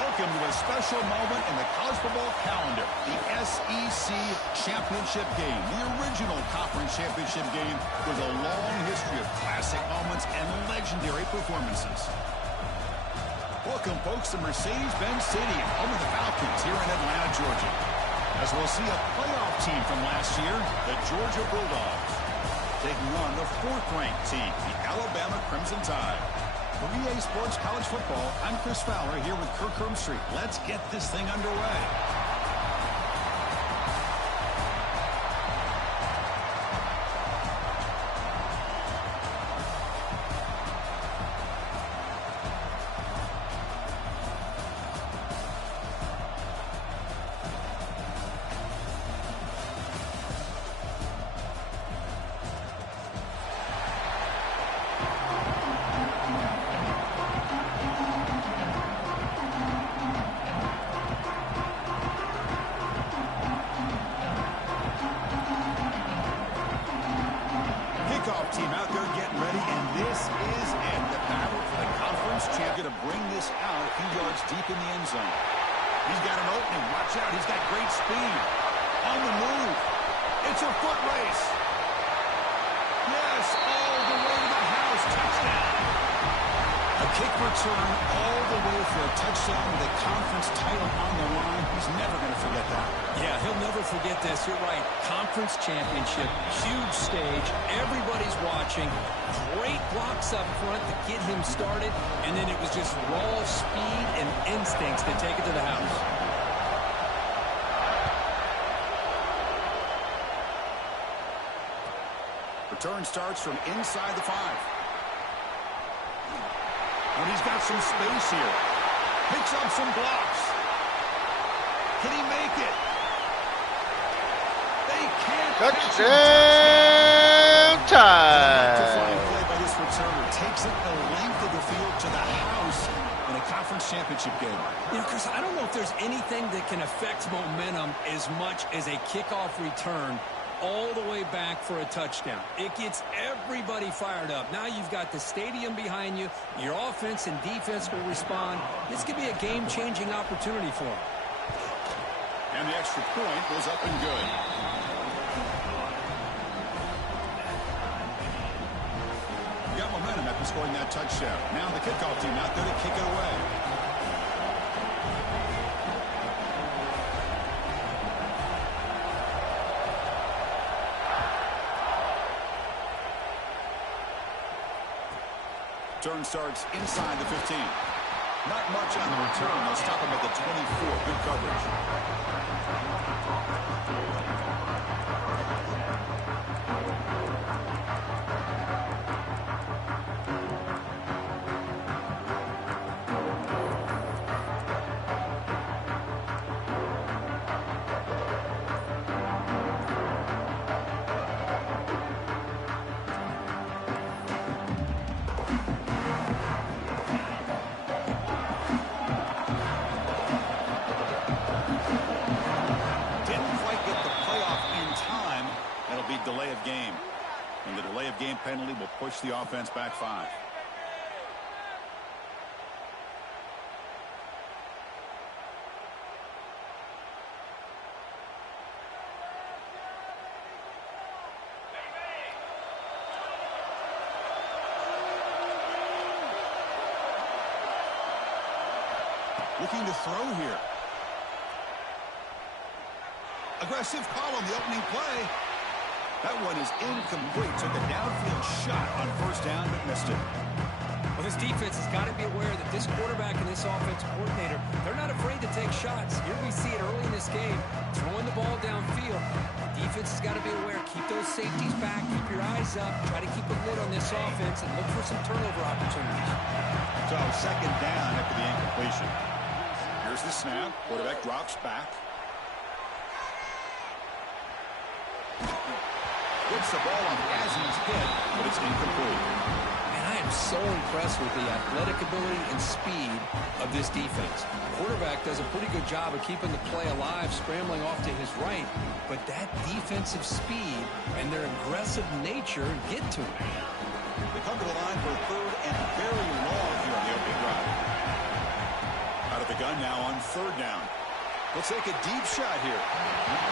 Welcome to a special moment in the college football calendar, the SEC Championship game. The original conference championship game with a long history of classic moments and legendary performances. Welcome, folks, to Mercedes-Benz Stadium, home of the Falcons here in Atlanta, Georgia. As we'll see a playoff team from last year, the Georgia Bulldogs, taking on the fourth-ranked team, the Alabama Crimson Tide. For EA Sports College Football, I'm Chris Fowler here with Kirk Herbstreit. Let's get this thing underway. Team out there getting ready, and this is it. The battle for the conference champion to bring this out a few yards deep in the end zone. He's got an opening. Watch out. He's got great speed. On the move. It's a foot race. Yes, all the way to the house. Touchdown. A kick return all the way for a touchdown with a conference title on the line. He's never going to forget that. Yeah, he'll never forget this. You're right. Conference championship, huge stage. Everybody's watching. Great blocks up front to get him started. And then it was just raw speed and instincts to take it to the house. Return starts from inside the 5. And he's got some space here. Picks up some blocks. Can he make it? They can't. Touchdown time. Play by this returner takes it the length of the field to the house in a conference championship game. You know, Chris, I don't know if there's anything that can affect momentum as much as a kickoff return all the way back for a touchdown. It gets everybody fired up. Now you've got the stadium behind you. Your offense and defense will respond. This could be a game-changing opportunity for them. And the extra point goes up and good. Got momentum after scoring that touchdown. Now the kickoff team out there to kick it away. Turn starts inside the 15. Not much on the return. They'll stop him at the 24. Good coverage. Delay of game. And the delay of game penalty will push the offense back 5. Looking to throw here. Aggressive call on the opening play. That one is incomplete. Took a downfield shot on first down, but missed it. Well, this defense has got to be aware that this quarterback and this offensive coordinator, they're not afraid to take shots. Here we see it early in this game, throwing the ball downfield. The defense has got to be aware. Keep those safeties back. Keep your eyes up. Try to keep a lid on this offense and look for some turnover opportunities. So, second down after the incompletion. Here's the snap. Quarterback drops back. Gets the ball on as he's hit, but it's incomplete. And I am so impressed with the athletic ability and speed of this defense. The quarterback does a pretty good job of keeping the play alive, scrambling off to his right, but that defensive speed and their aggressive nature get to him. They come to the line for a third and very long here on the opening drive. Out of the gun now on third down. They'll take a deep shot here.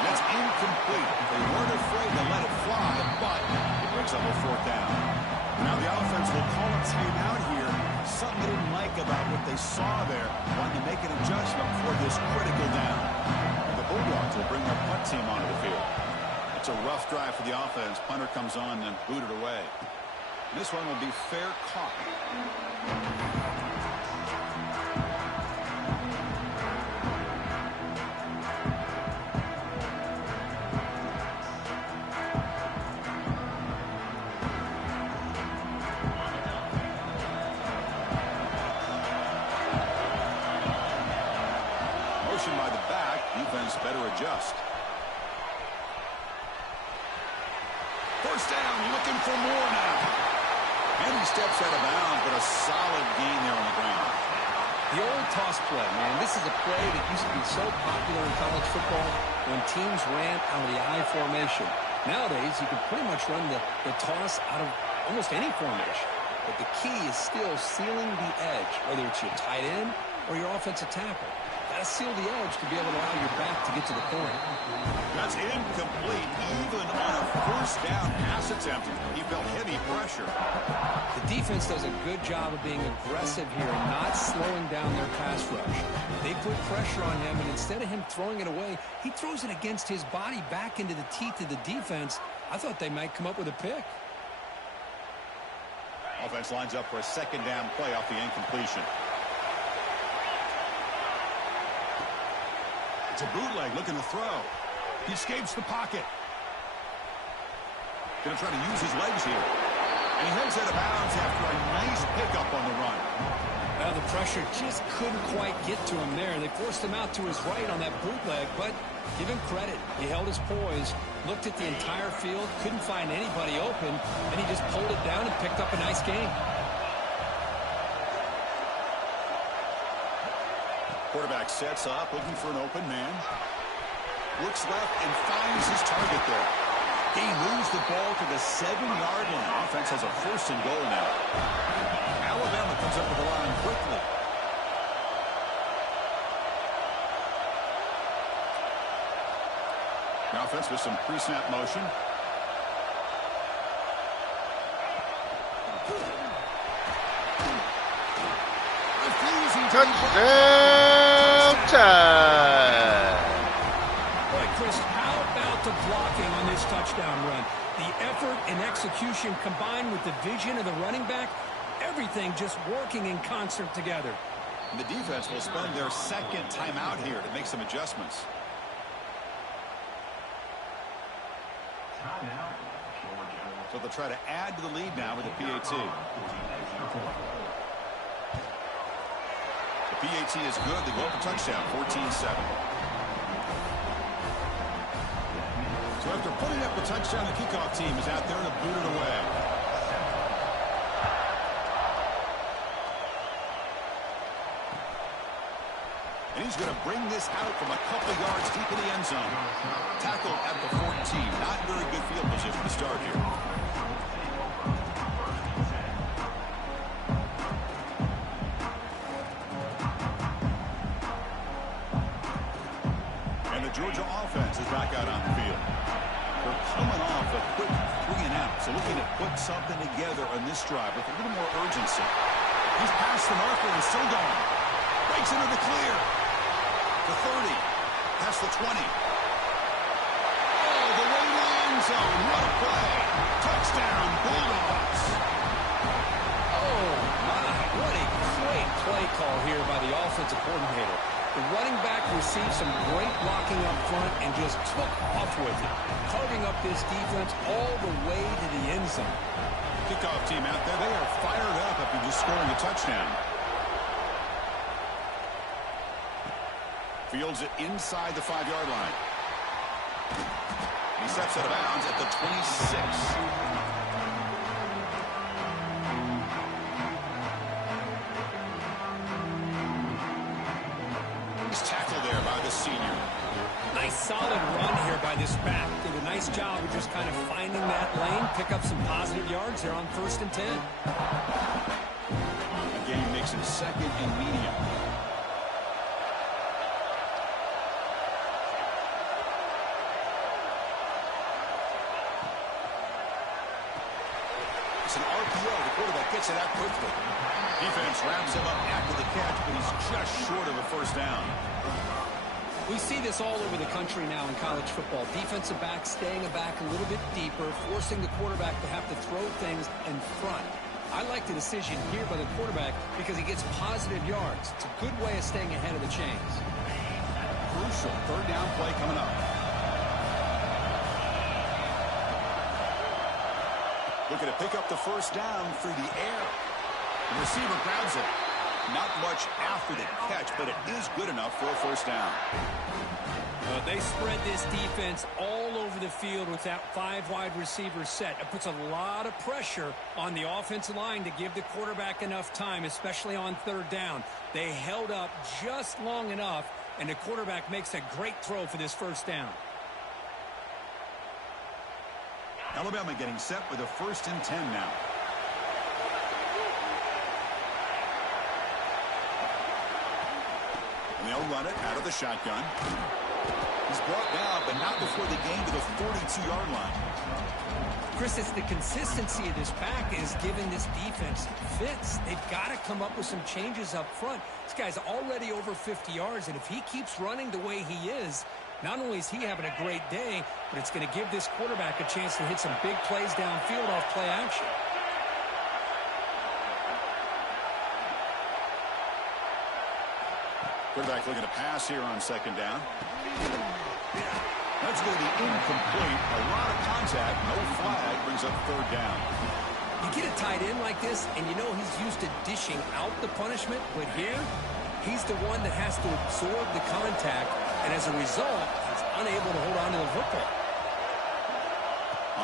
That's incomplete. They weren't afraid to let it fly, but it brings up a fourth down. Now the offense will call a timeout here. Something they didn't like about what they saw there. Wanting to make an adjustment for this critical down. And the Bulldogs will bring their punt team onto the field. It's a rough drive for the offense. Punter comes on and booted away. This one will be fair caught. Motion by the back. Defense better adjust. First down, looking for more now. And he steps out of bounds, but a solid gain there on the ground. The old toss play, man. This is a play that used to be so popular in college football when teams ran out of the I formation. Nowadays, you can pretty much run the toss out of almost any formation. But the key is still sealing the edge, whether it's your tight end or your offensive tackle. Got to seal the edge to be able to allow your back to get to the point. That's incomplete. Even on a first down pass attempt, he felt heavy pressure. The defense does a good job of being aggressive here and not slowing down their pass rush. They put pressure on him, and instead of him throwing it away, he throws it against his body back into the teeth of the defense. I thought they might come up with a pick. Offense lines up for a second down play off the incompletion. It's a bootleg looking to throw. He escapes the pocket. Going to try to use his legs here. And he heads out of bounds after a nice pickup on the run. Well, the pressure just couldn't quite get to him there. They forced him out to his right on that bootleg, but give him credit. He held his poise, looked at the entire field, couldn't find anybody open, and he just pulled it down and picked up a nice gain. Quarterback sets up, looking for an open man. Looks left and finds his target there. He moves the ball to the 7-yard line. Offense has a first and goal now. Alabama comes up with the line quickly. The offense with some pre-snap motion. Touchdown time. Boy, Chris, how about the blocking on this touchdown run? The effort and execution combined with the vision of the running back, everything just working in concert together. And the defense will spend their second timeout here to make some adjustments. So they'll try to add to the lead now with the PAT. The PAT is good. They go up a touchdown, 14-7. So after putting up a touchdown, the kickoff team is out there to boot it away. And he's going to bring this out from a couple yards deep in the end zone. Tackle at the 14. Not very good field position to start here. And the Georgia offense is back out on the field. They're coming off a quick 3-and-out. So looking to put something together on this drive with a little more urgency. He's past the marker and still going. Breaks into the clear. The 30, past the 20. Oh, the way to the end zone. What a play. Touchdown, Bulldogs. Oh, my. What a great play call here by the offensive coordinator. The running back received some great blocking up front and just took off with it, carving up this defense all the way to the end zone. Kickoff team out there, they are fired up after just scoring a touchdown. Fields it inside the 5-yard line. He steps out of bounds at the 26. He's tackled there by the senior. Nice solid run here by this back. Did a nice job of just kind of finding that lane, pick up some positive yards there on 1st and 10. The game makes it 2nd and medium. It's an RPO. The quarterback gets it out quickly. Defense wraps him up after the catch, but he's just short of a first down. We see this all over the country now in college football. Defensive backs staying back a little bit deeper, forcing the quarterback to have to throw things in front. I like the decision here by the quarterback because he gets positive yards. It's a good way of staying ahead of the chains. Crucial third down play coming up. Looking to pick up the first down through the air. The receiver grabs it. Not much after the catch, but it is good enough for a first down. They spread this defense all over the field with that 5 wide receiver set. It puts a lot of pressure on the offensive line to give the quarterback enough time, especially on third down. They held up just long enough, and the quarterback makes a great throw for this first down. Alabama getting set with a 1st and 10 now. And they'll run it out of the shotgun. He's brought down, but not before the gain to the 42-yard line. Chris, it's the consistency of this back is giving this defense fits. They've got to come up with some changes up front. This guy's already over 50 yards, and if he keeps running the way he is, not only is he having a great day, but it's going to give this quarterback a chance to hit some big plays downfield off play action. Quarterback looking to pass here on 2nd down. That's going to be incomplete. A lot of contact. No flag. Brings up 3rd down. You get a tight end like this, and you know he's used to dishing out the punishment, but here, he's the one that has to absorb the contact, and as a result, he's unable to hold on to the football.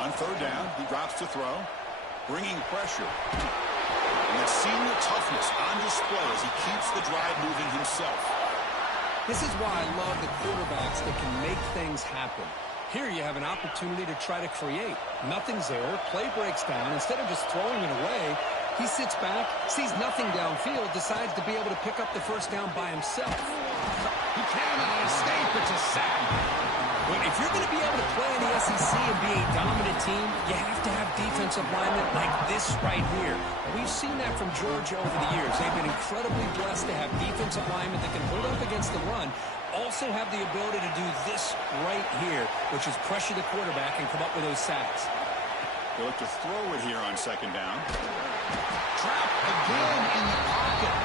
On 3rd down, he drops to throw, bringing pressure. And that senior toughness on display as he keeps the drive moving himself. This is why I love the quarterbacks that can make things happen. Here you have an opportunity to try to create. Nothing's there. Play breaks down. Instead of just throwing it away, he sits back, sees nothing downfield, decides to be able to pick up the first down by himself. He cannot escape. It's a sack. But if you're going to be able to play in the SEC and be a dominant team, you have to have defensive linemen like this right here. We've seen that from Georgia over the years. They've been incredibly blessed to have defensive linemen that can hold up against the run, also have the ability to do this right here, which is pressure the quarterback and come up with those sacks. They look to throw it here on 2nd down. Trapped again in the pocket.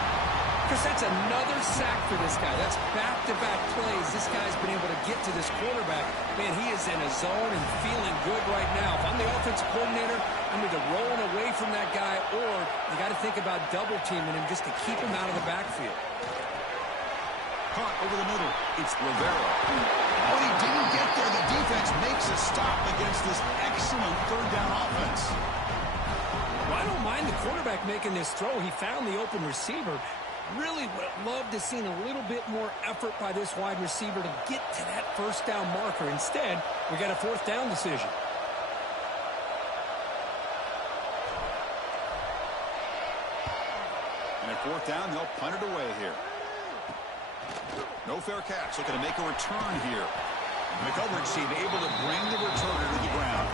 Chris, that's another sack for this guy. That's back-to-back plays. This guy's been able to get to this quarterback. Man, he is in a zone and feeling good right now. If I'm the offensive coordinator, I'm either rolling away from that guy or you got to think about double-teaming him just to keep him out of the backfield. Caught over the middle. It's Rivera. When he didn't get there, the defense makes a stop against this excellent 3rd down offense. Well, I don't mind the quarterback making this throw. He found the open receiver. Really would have loved to seen a little bit more effort by this wide receiver to get to that first down marker. Instead, we got a 4th down decision. And at 4th down, they'll punt it away here. No fair catch. Looking to make a return here. McElvray team able to bring the returner to the ground.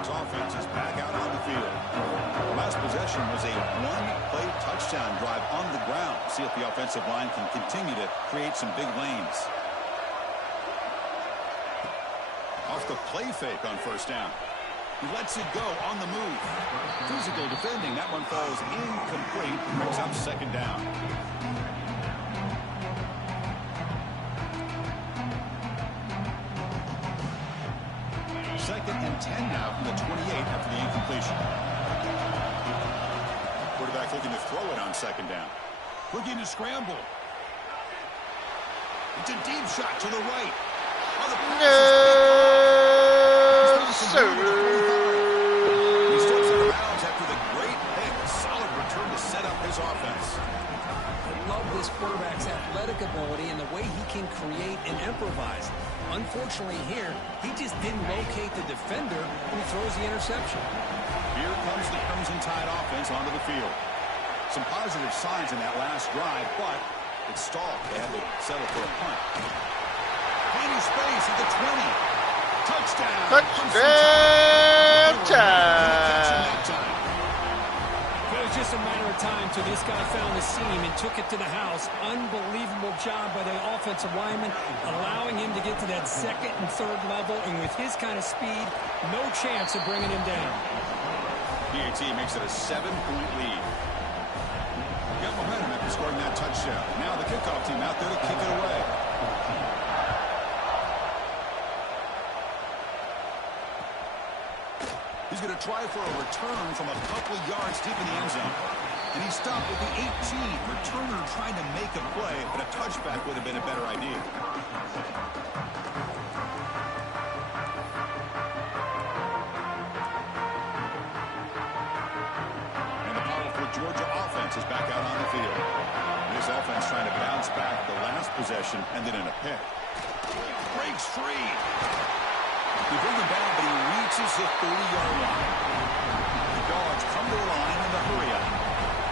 Offense is back out on the field. The last possession was a 1-play touchdown drive on the ground. See if the offensive line can continue to create some big lanes. Off the play fake on 1st down. He lets it go on the move. Physical defending. That one falls incomplete. Brings up 2nd down. Second and 10 now from the 28 after the incompletion. Quarterback looking to throw it on 2nd down. Looking to scramble. It's a deep shot to the right. Oh, the pass No, sir. He steps out of bounds after the great pick. A solid return to set up his offense. I love this quarterback's athletic ability and the way he can create and improvise. Unfortunately here, he just didn't locate the defender when he throws the interception. Here comes the Crimson Tide offense onto the field. Some positive signs in that last drive, but It's stalled. They had to settle for a punt. Finding space at the 20. Touchdown. Touchdown time. It was just a matter of time till this guy found the seam and took it to the house. Unbelievable job by the offensive lineman, allowing him to get to that second and third level. And with his kind of speed, no chance of bringing him down. PAT makes it a 7-point lead. Got momentum after scoring that touchdown. Now the kickoff team out there to kick it away. He's going to try for a return from a couple of yards deep in the end zone. And he stopped at the 18. Returner trying to make a play, but a touchback would have been a better idea. And the powerful Georgia offense is back out on the field. This offense trying to bounce back the last possession, ended in a pick. Breaks free. They bring him down, but he reaches the 30-yard line. The Dogs come to the line in the hurry up.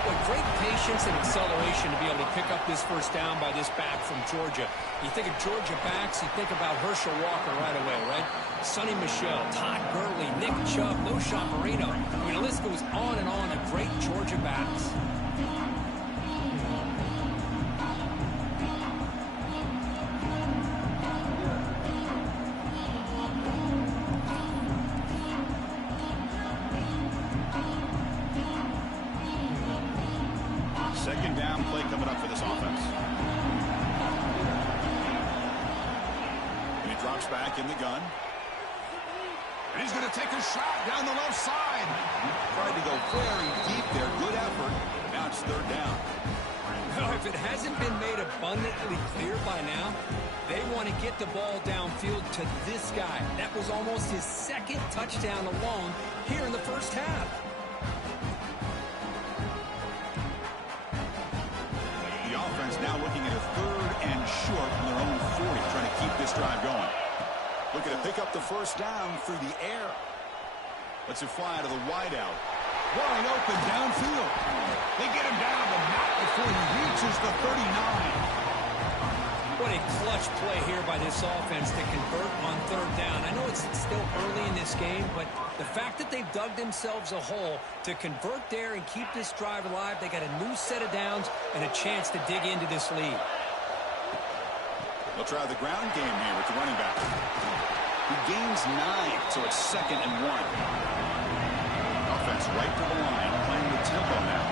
With great patience and acceleration to be able to pick up this first down by this back from Georgia. You think of Georgia backs, you think about Herschel Walker right away, right? Sonny Michel, Todd Gurley, Nick Chubb, Noshawn Marino. I mean, the list goes on and on of great Georgia backs. Second down play coming up for this offense. And he drops back in the gun. And he's going to take a shot down the left side. Tried to go very deep there. Good effort. Now it's third down. Well, if it hasn't been made abundantly clear by now, they want to get the ball downfield to this guy. That was almost his second touchdown alone here in the first half. Now looking at a third and short from their own 40, trying to keep this drive going. Looking to pick up the first down through the air. Lets it fly to the wideout. Wide open downfield. They get him down, but not before he reaches the 39. What a clutch play here by this offense to convert on third down. I know it's still early in this game, but the fact that they've dug themselves a hole to convert there and keep this drive alive, they got a new set of downs and a chance to dig into this lead. They'll try the ground game here with the running back. He gains 9, so it's 2nd and 1. Offense right to the line, playing the tempo now.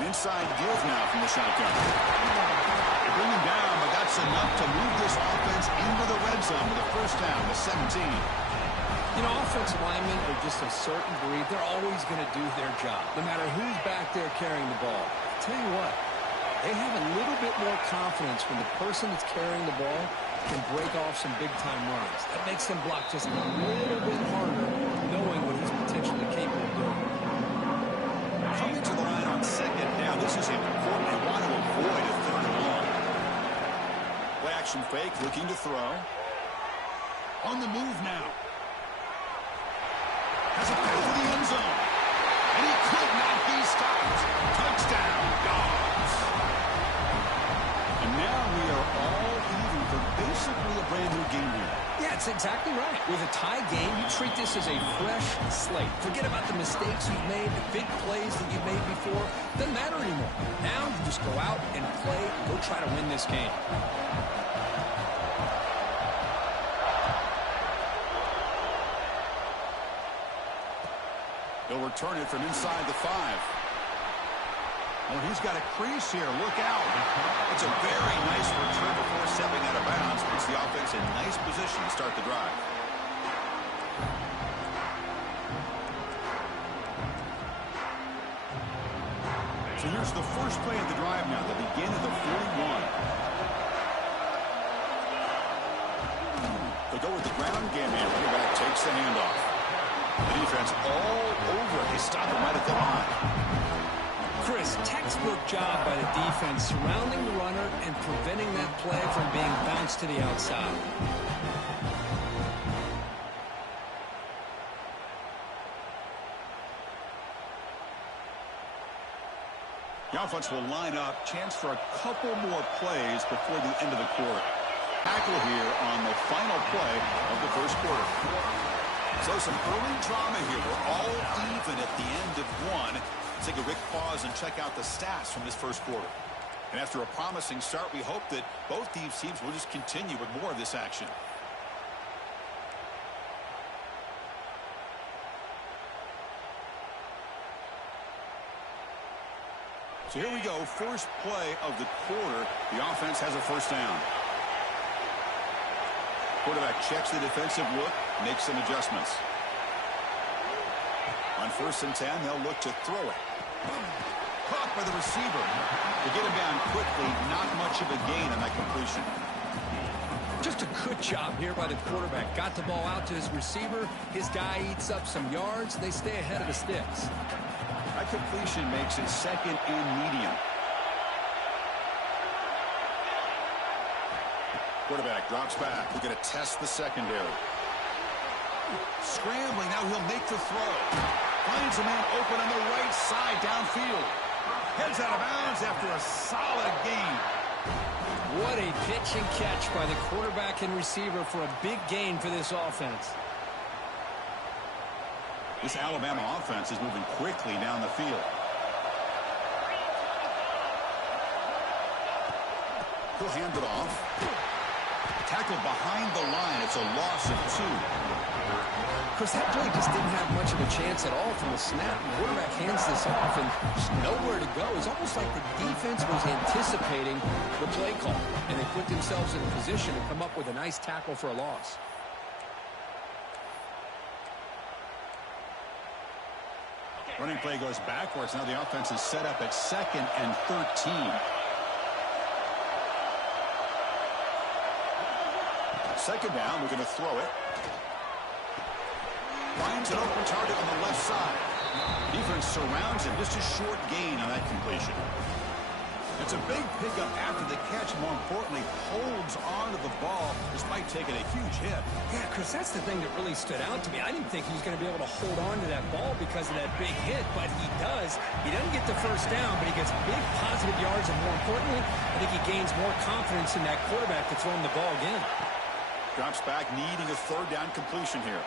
An inside give now from the shotgun. They bring him down, but that's enough to move this offense into the red zone with a first down to 17. You know, offensive linemen are just a certain breed. They're always going to do their job, no matter who's back there carrying the ball. I'll tell you what, they have a little bit more confidence when the person that's carrying the ball can break off some big-time runs. That makes them block just a little bit harder, knowing what he's potentially capable of doing. Coming to the line on second down, this is important. They want to avoid a third and long. Play action fake, looking to throw. On the move now. Has a pass to the end zone. And he could not be stopped. Touchdown, Dogs. And now we are all even for basically a brand new game here. Yeah, it's exactly right. With a tie game, you treat this as a fresh slate. Forget about the mistakes you've made, the big plays that you've made before. Doesn't matter anymore. Now you just go out and play, go try to win this game. They'll return it from inside the 5. Oh, he's got a crease here. Look out. It's a very nice return before stepping out of bounds. Puts the offense in nice position to start the drive. So here's the first play of the drive now. They begin at the 41. They go with the ground game here. Running back takes the handoff. The defense all over it. They stop him right at the line. Chris, textbook job by the defense surrounding the runner and preventing that play from being bounced to the outside. The The offense will line up. Chance for a couple more plays before the end of the quarter. Tackle here on the final play of the first quarter. So some early drama here. We're all even at the end of one. Let's take a quick pause and check out the stats from this first quarter. And after a promising start, we hope that both these teams will just continue with more of this action. So here we go, first play of the quarter. The offense has a first down. Quarterback checks the defensive look, makes some adjustments. On 1st and 10, they'll look to throw it. Caught by the receiver. To get him down quickly, not much of a gain on that completion. Just a good job here by the quarterback. Got the ball out to his receiver. His guy eats up some yards. They stay ahead of the sticks. That completion makes it 2nd and medium. Quarterback drops back. We're going to test the secondary. Scrambling. Now he'll make the throw. Finds a man open on the right side downfield. Heads out of bounds after a solid gain. What a pitch and catch by the quarterback and receiver for a big gain for this offense. This Alabama offense is moving quickly down the field. He'll hand it off. Tackled behind the line. It's a loss of 2. Of course, that play just didn't have much of a chance at all from the snap. The quarterback hands this off and there's nowhere to go. It's almost like the defense was anticipating the play call, and they put themselves in a position to come up with a nice tackle for a loss. Running play goes backwards. Now the offense is set up at 2nd and 13. Second down, we're going to throw it. Finds an open target on the left side. Defense surrounds him. Just a short gain on that completion. It's a big pickup after the catch. More importantly, holds on to the ball despite taking a huge hit. Yeah, Chris, that's the thing that really stood out to me. I didn't think he was going to be able to hold on to that ball because of that big hit, but he does. He doesn't get the first down, but he gets big positive yards, and more importantly, I think he gains more confidence in that quarterback to throw him the ball again. Drops back, needing a 3rd down completion here.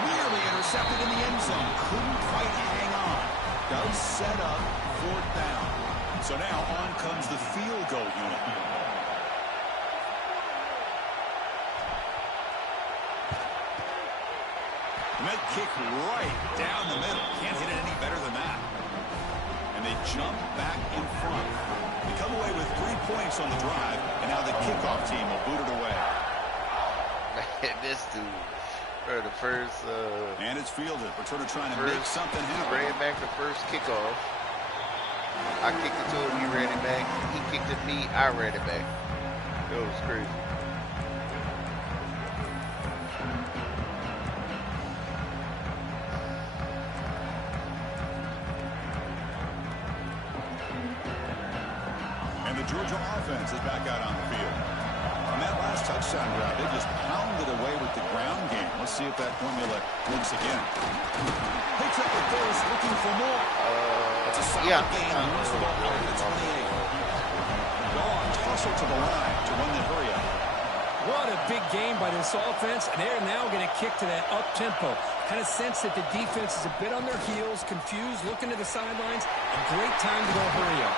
Nearly intercepted in the end zone. Couldn't quite hang on. Does set up 4th down. So now on comes the field goal unit. And that kick right down the middle. Can't hit it any better than that. And they jump back in front. They come away with 3 points on the drive, and now the kickoff team will boot it away. Man, this dude, for the first... and it's fielded. Returner trying to make something happen. He ran back the first kickoff. I kicked it to him, he ran it back. He kicked it to me, I ran it back. That was crazy. And the Georgia offense is back out on the field. On that last touchdown drive, they just pounded away with the ground game. Let's see if that formula works again. Picks up the first, looking for more. It's a solid game. Moves the ball out to the 28. Gone, tussle to the line to run the hurry up. What a big game by this offense, and they're now going to kick to that up-tempo. Kind of sense that the defense is a bit on their heels, confused, looking to the sidelines. A great time to go hurry up.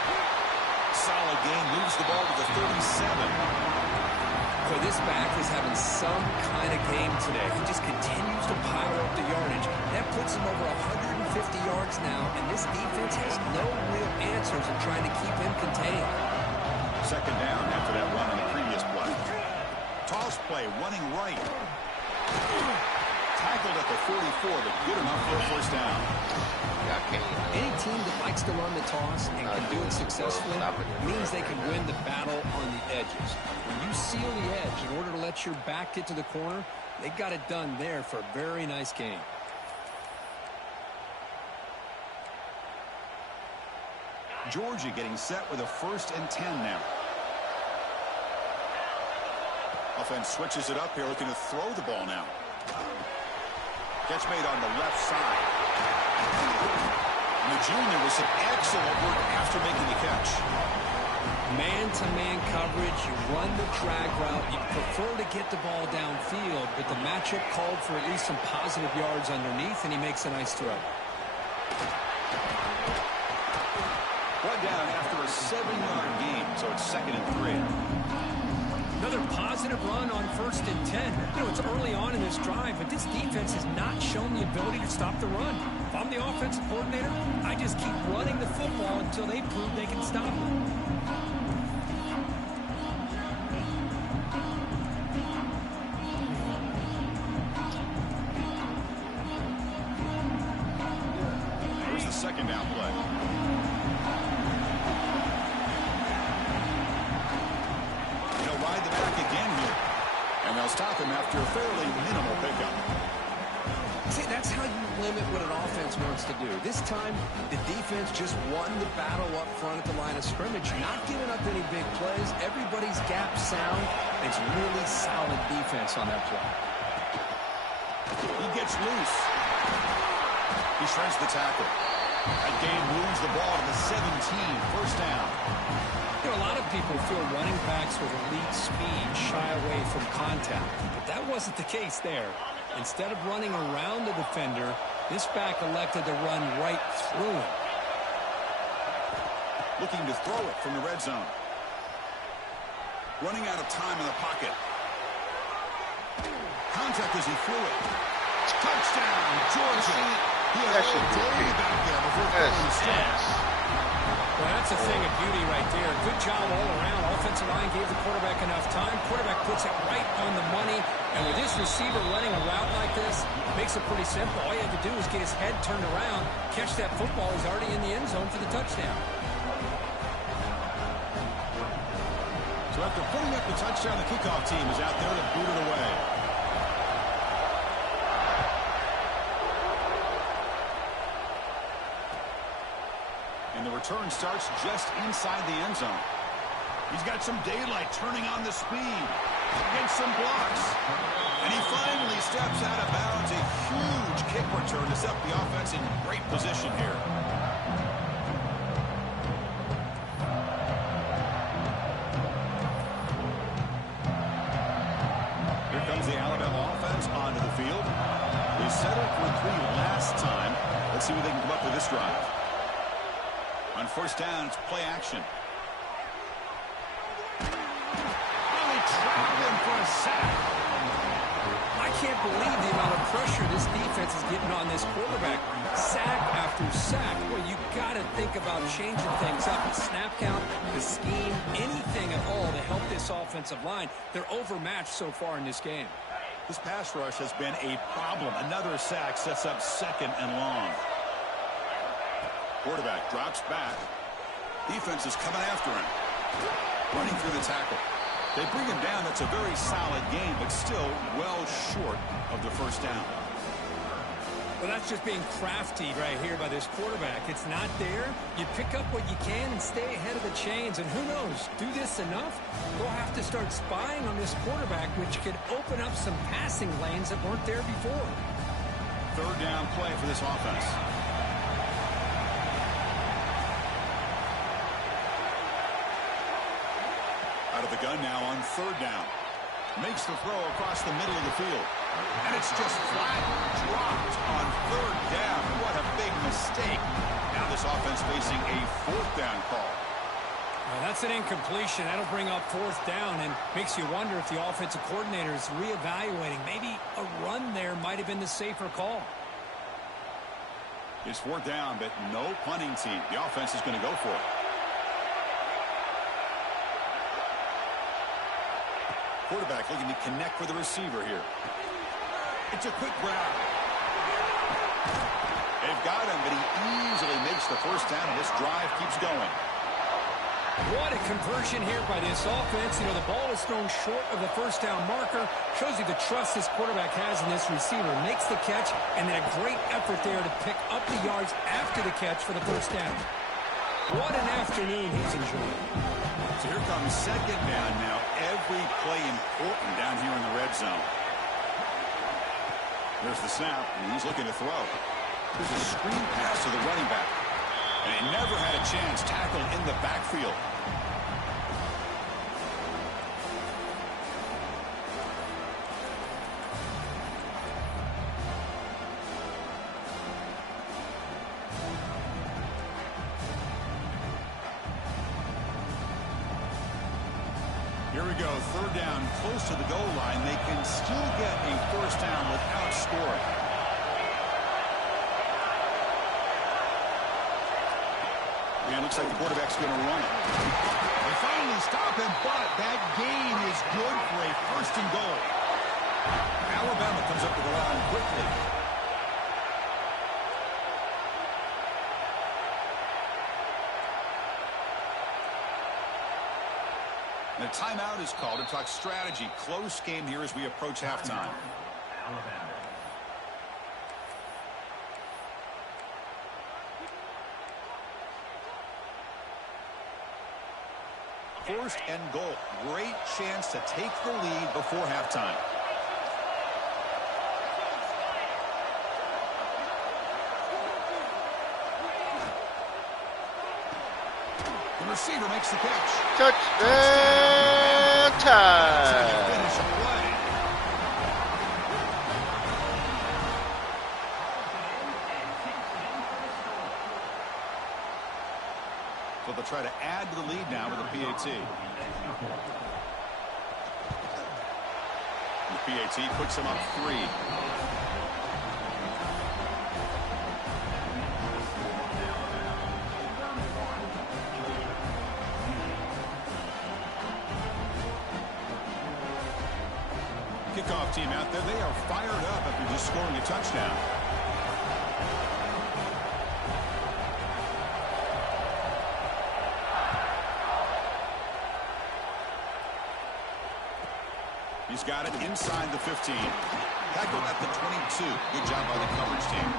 Solid game, moves the ball to the 37. So this back is having some kind of game today. He just continues to pile up the yardage. That puts him over 150 yards now, and this defense has no real answers in trying to keep him contained. Second down after that run on the previous play. Toss play, running right. Tackled at the 44, but good enough for a first down. Any team that likes to run the toss and can do it successfully means they can win the battle on the edges. When you seal the edge in order to let your back get to the corner, they got it done there for a very nice game. Georgia getting set with a 1st and 10 now. Offense switches it up here, looking to throw the ball now. Catch made on the left side. And the junior with some excellent work after making the catch. Man-to-man coverage, you run the drag route, you prefer to get the ball downfield, but the matchup called for at least some positive yards underneath, and he makes a nice throw. One down after a 7-yard gain, so it's 2nd and 3. Another positive run on 1st and 10. You know, it's early on in this drive, but this defense has not shown the ability to stop the run. If I'm the offensive coordinator, I just keep running the football until they prove they can stop it. There's the 2nd down play. Ride the back again here. And they'll stop him after a fairly minimal pickup. See, that's how you limit what an offense wants to do. This time, the defense just won the battle up front at the line of scrimmage, not giving up any big plays. Everybody's gap sound. It's really solid defense on that play. He gets loose. He shreds the tackle. That game moves the ball to the 17, 1st down. You know, a lot of people feel running backs with elite speed shy away from contact, but that wasn't the case there. Instead of running around the defender, this back elected to run right through him. Looking to throw it from the red zone. Running out of time in the pocket. Contact as he threw it. Touchdown, Georgia. He had all day back there before throwing the stats. Well, that's a thing of beauty right there. Good job all around. Offensive line gave the quarterback enough time. Quarterback puts it right on the money. And with this receiver running a route like this, makes it pretty simple. All you have to do is get his head turned around, catch that football. He's already in the end zone for the touchdown. So after putting up the touchdown, the kickoff team is out there to boot it away. And the return starts just inside the end zone. He's got some daylight turning on the speed. Against some blocks. And he finally steps out of bounds. A huge kick return to set the offense in great position here. Here comes the Alabama offense onto the field. They settled for 3 last time. Let's see what they can come up with this drive. On 1st down, it's play action. Really trapped him for a sack. I can't believe the amount of pressure this defense is getting on this quarterback. Sack after sack. Well, you got to think about changing things up. The snap count, the scheme, anything at all to help this offensive line. They're overmatched so far in this game. This pass rush has been a problem. Another sack sets up 2nd and long. Quarterback drops back. Defense is coming after him. Running through the tackle. They bring him down. That's a very solid game, but still well short of the 1st down. Well, that's just being crafty right here by this quarterback. It's not there. You pick up what you can and stay ahead of the chains. And who knows, do this enough, they'll have to start spying on this quarterback, which could open up some passing lanes that weren't there before. 3rd down play for this offense. Out of the gun now on 3rd down. Makes the throw across the middle of the field. And it's just flat dropped on 3rd down. What a big mistake. Now this offense facing a 4th down call. Well, that's an incompletion. That'll bring up 4th down and makes you wonder if the offensive coordinator is reevaluating. Maybe a run there might have been the safer call. It's 4th down, but no punting team. The offense is going to go for it. Quarterback looking to connect with the receiver here. It's a quick grab. They've got him, but he easily makes the 1st down, and this drive keeps going. What a conversion here by this offense. You know, the ball is thrown short of the 1st down marker. Shows you the trust this quarterback has in this receiver. Makes the catch, and then a great effort there to pick up the yards after the catch for the 1st down. What an afternoon he's enjoying. So here comes 2nd down now. Every play important down here in the red zone. There's the snap, and he's looking to throw. There's a screen pass to the running back. And he never had a chance tackled in the backfield. Here we go, third down, close to the goal line. They can still get a first down without scoring. And it looks like the quarterback's going to run it. They finally stop him, but that gain is good for a first and goal. Alabama comes up to the line quickly. The timeout is called to talk strategy. Close game here as we approach halftime. First and goal. Great chance to take the lead before halftime. The receiver makes the catch. Touchdown time. Finish the play. So they'll try to add to the lead now with a PAT. The PAT puts them up 3. Kickoff team out there. They are fired up after just scoring a touchdown. He's got it inside the 15. Tackled at the 22. Good job by the coverage team.